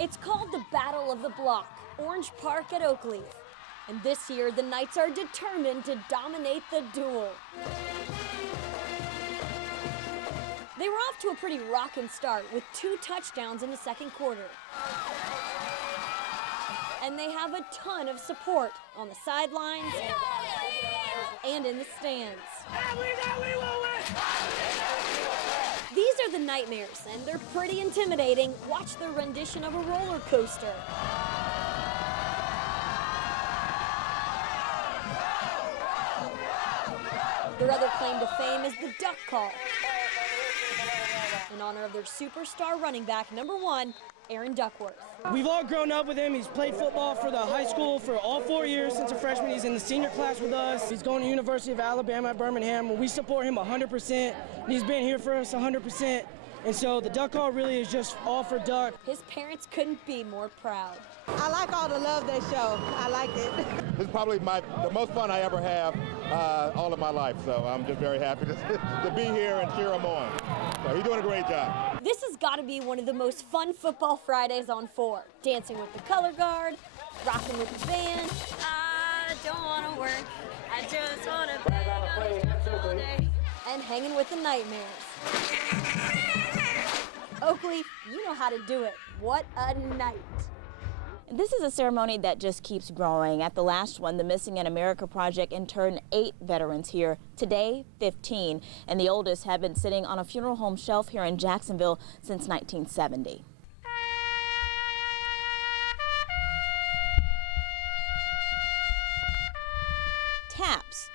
It's called the Battle of the Block, Orange Park at Oakleaf. And this year, the Knights are determined to dominate the duel. They were off to a pretty rockin' start with 2 touchdowns in the second quarter. And they have a ton of support on the sidelines and in the stands. These are the Nightmares, and they're pretty intimidating. Watch their rendition of a roller coaster. Their other claim to fame is the duck call, in honor of their superstar running back, number 1, Aaron Duckworth. We've all grown up with him. He's played football for the high school for all 4 years since a freshman. He's in the senior class with us. He's going to University of Alabama at Birmingham. We support him 100%. He's been here for us 100%. And so the duck call really is just all for Duck. His parents couldn't be more proud. I like all the love they show. I like it. This is probably the most fun I ever have all of my life, so I'm just very happy to be here and cheer him on. So he's doing a great job. This has got to be one of the most fun football Fridays on 4. Dancing with the color guard, rocking with the band. I don't want to work, I just want to play all day. And hanging with the Nightmares. Oakley, you know how to do it. What a night. This is a ceremony that just keeps growing. At the last one, the Missing in America Project interned 8 veterans here. Today, 15. And the oldest have been sitting on a funeral home shelf here in Jacksonville since 1970. Taps.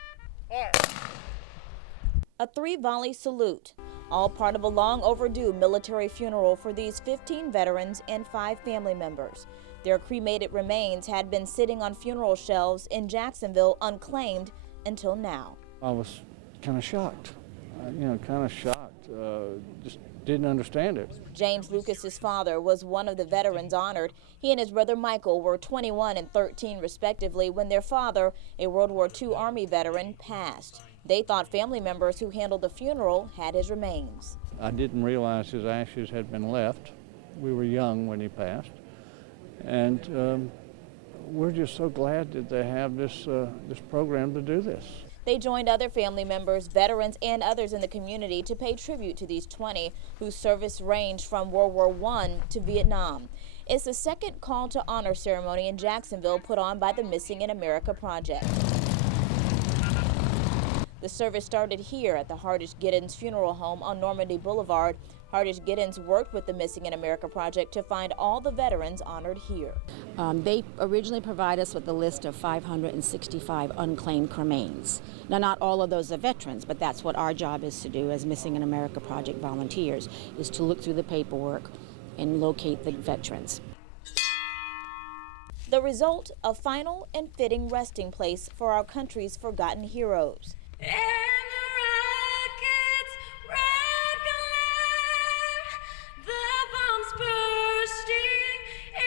A 3-volley salute. All part of a long overdue military funeral for these 15 veterans and 5 family members. Their cremated remains had been sitting on funeral shelves in Jacksonville unclaimed until now. I was kind of shocked, just didn't understand it. James Lucas's father was one of the veterans honored. He and his brother Michael were 21 and 13 respectively when their father, a World War II Army veteran, passed. They thought family members who handled the funeral had his remains. I didn't realize his ashes had been left. We were young when he passed. And we're just so glad that they have this program to do this. They joined other family members, veterans, and others in the community to pay tribute to these 20 whose service ranged from World War I to Vietnam. It's the second call to honor ceremony in Jacksonville put on by the Missing in America Project. The service started here at the Hardish-Giddens Funeral Home on Normandy Boulevard. Hardish-Giddens worked with the Missing in America Project to find all the veterans honored here. They originally provide us with a list of 565 unclaimed remains. Now, not all of those are veterans, but that's what our job is to do as Missing in America Project volunteers, is to look through the paperwork and locate the veterans. The result, a final and fitting resting place for our country's forgotten heroes. And the rockets rattling, the bombs bursting in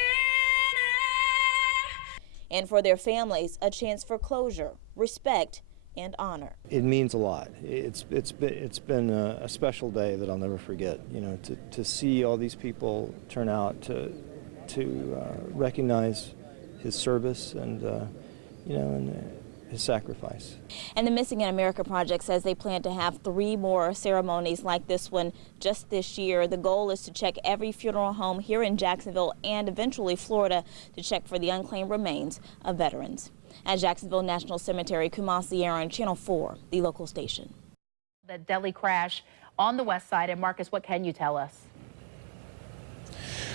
air. And for their families, a chance for closure, respect, and honor. It means a lot. It's been a special day that I'll never forget. You know, to see all these people turn out to recognize his service and and his sacrifice. And the Missing in America Project says they plan to have 3 more ceremonies like this one just this year. The goal is to check every funeral home here in Jacksonville and eventually Florida to check for the unclaimed remains of veterans. At Jacksonville National Cemetery, Kumasi Aaron, Channel 4, the local station. The deadly crash on the west side. And Marcus, what can you tell us?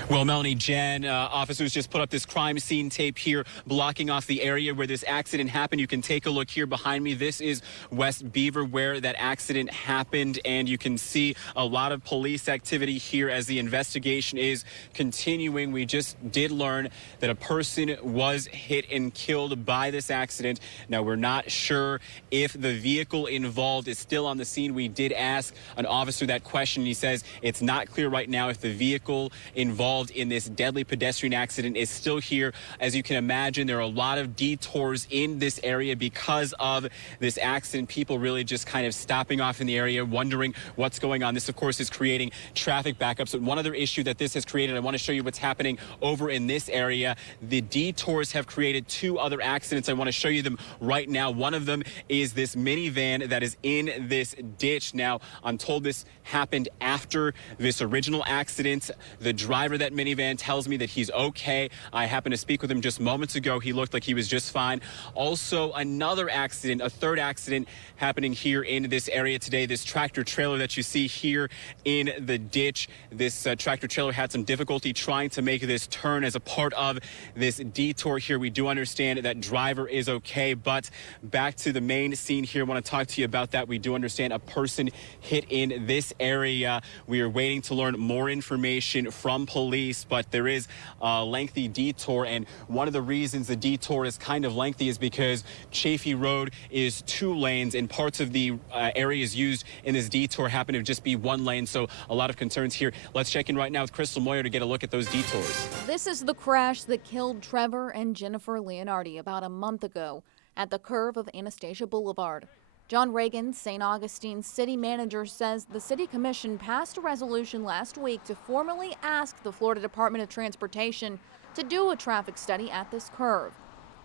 Well, Melanie, Jen, officers just put up this crime scene tape here blocking off the area where this accident happened. You can take a look here behind me. This is West Beaver where that accident happened, and you can see a lot of police activity here as the investigation is continuing. We just did learn that a person was hit and killed by this accident. Now, we're not sure if the vehicle involved is still on the scene. We did ask an officer that question. He says it's not clear right now if the vehicle involved involved in this deadly pedestrian accident is still here. As you can imagine, there are a lot of detours in this area because of this accident. People really just kind of stopping off in the area, wondering what's going on. This, of course, is creating traffic backups. But one other issue that this has created, I want to show you what's happening over in this area. The detours have created 2 other accidents. I want to show you them right now. One of them is this minivan that is in this ditch. Now, I'm told this happened after this original accident. The driver of that minivan tells me that he's okay. I happened to speak with him just moments ago. He looked like he was just fine. Also, another accident, a third accident happening here in this area today. This tractor trailer that you see here in the ditch. This tractor trailer had some difficulty trying to make this turn as a part of this detour here. We do understand that driver is okay, but back to the main scene here. I want to talk to you about that. We do understand a person hit in this area. We are waiting to learn more information from police, but there is a lengthy detour, and one of the reasons the detour is kind of lengthy is because Chaffee Road is 2 lanes, and parts of the areas used in this detour happen to just be 1 lane, so a lot of concerns here. Let's check in right now with Crystal Moyer to get a look at those detours. This is the crash that killed Trevor and Jennifer Leonardi about a month ago at the curve of Anastasia Boulevard. John Reagan, St. Augustine's city manager, says the city commission passed a resolution last week to formally ask the Florida Department of Transportation to do a traffic study at this curve.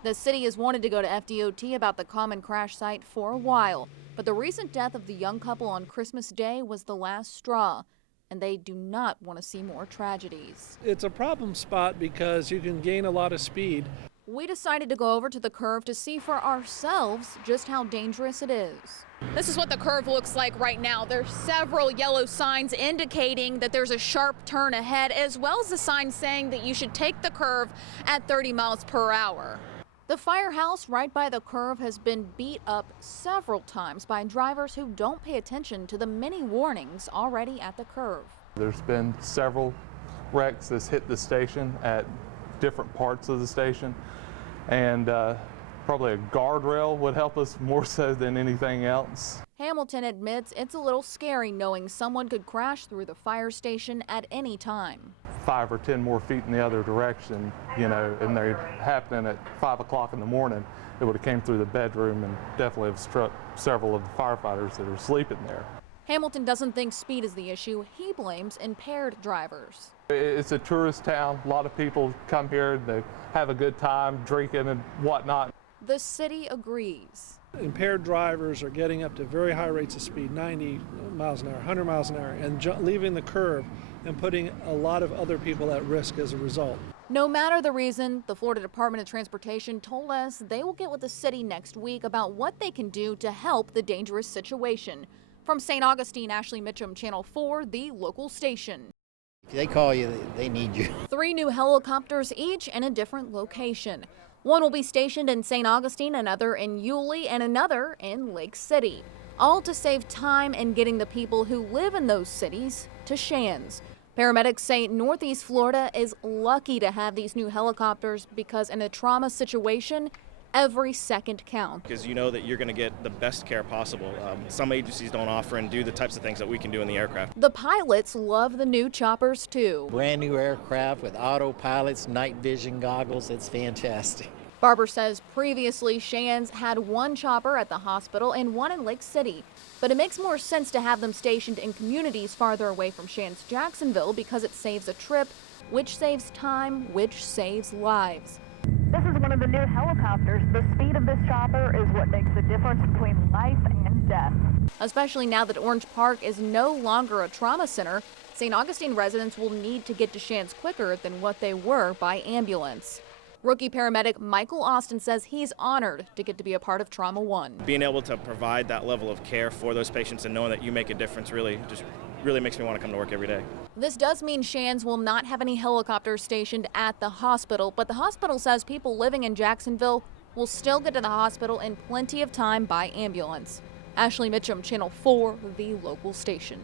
The city has wanted to go to FDOT about the common crash site for a while, but the recent death of the young couple on Christmas Day was the last straw, and they do not want to see more tragedies. It's a problem spot because you can gain a lot of speed. We decided to go over to the curve to see for ourselves just how dangerous it is. This is what the curve looks like right now. There's several yellow signs indicating that there's a sharp turn ahead, as well as a sign saying that you should take the curve at 30 miles per hour. The firehouse right by the curve has been beat up several times by drivers who don't pay attention to the many warnings already at the curve. There's been several wrecks that's hit the station at different parts of the station, and probably a guardrail would help us more so than anything else. Hamilton admits it's a little scary knowing someone could crash through the fire station at any time. 5 or 10 more feet in the other direction, you know, and they're happening at 5 o'clock in the morning, it would have came through the bedroom and definitely have struck several of the firefighters that are sleeping there. Hamilton doesn't think speed is the issue. He blames impaired drivers. It's a tourist town. A lot of people come here, they have a good time drinking and whatnot. The city agrees. Impaired drivers are getting up to very high rates of speed, 90 miles an hour, 100 miles an hour, and leaving the curve and putting a lot of other people at risk as a result. No matter the reason, the Florida Department of Transportation told us they will get with the city next week about what they can do to help the dangerous situation. From St. Augustine, Ashley Mitchum, Channel 4, the local station. If they call you, they need you. 3 new helicopters, each in a different location. One will be stationed in St. Augustine, another in Yulee, and another in Lake City. All to save time in getting the people who live in those cities to Shands. Paramedics say Northeast Florida is lucky to have these new helicopters because in a trauma situation, every second counts. Because you know that you're going to get the best care possible. Some agencies don't offer and do the types of things that we can do in the aircraft. The pilots love the new choppers too. Brand new aircraft with autopilots, night vision goggles. It's fantastic. Barber says previously Shands had 1 chopper at the hospital and 1 in Lake City. But it makes more sense to have them stationed in communities farther away from Shands Jacksonville because it saves a trip, which saves time, which saves lives. This is one of the new helicopters. The speed of this chopper is what makes the difference between life and death. Especially now that Orange Park is no longer a trauma center, St. Augustine residents will need to get to Shands quicker than what they were by ambulance. Rookie paramedic Michael Austin says he's honored to get to be a part of Trauma One. Being able to provide that level of care for those patients and knowing that you make a difference really makes me want to come to work every day. This does mean Shands will not have any helicopters stationed at the hospital, but the hospital says people living in Jacksonville will still get to the hospital in plenty of time by ambulance. Ashley Mitchum, Channel 4, the local station.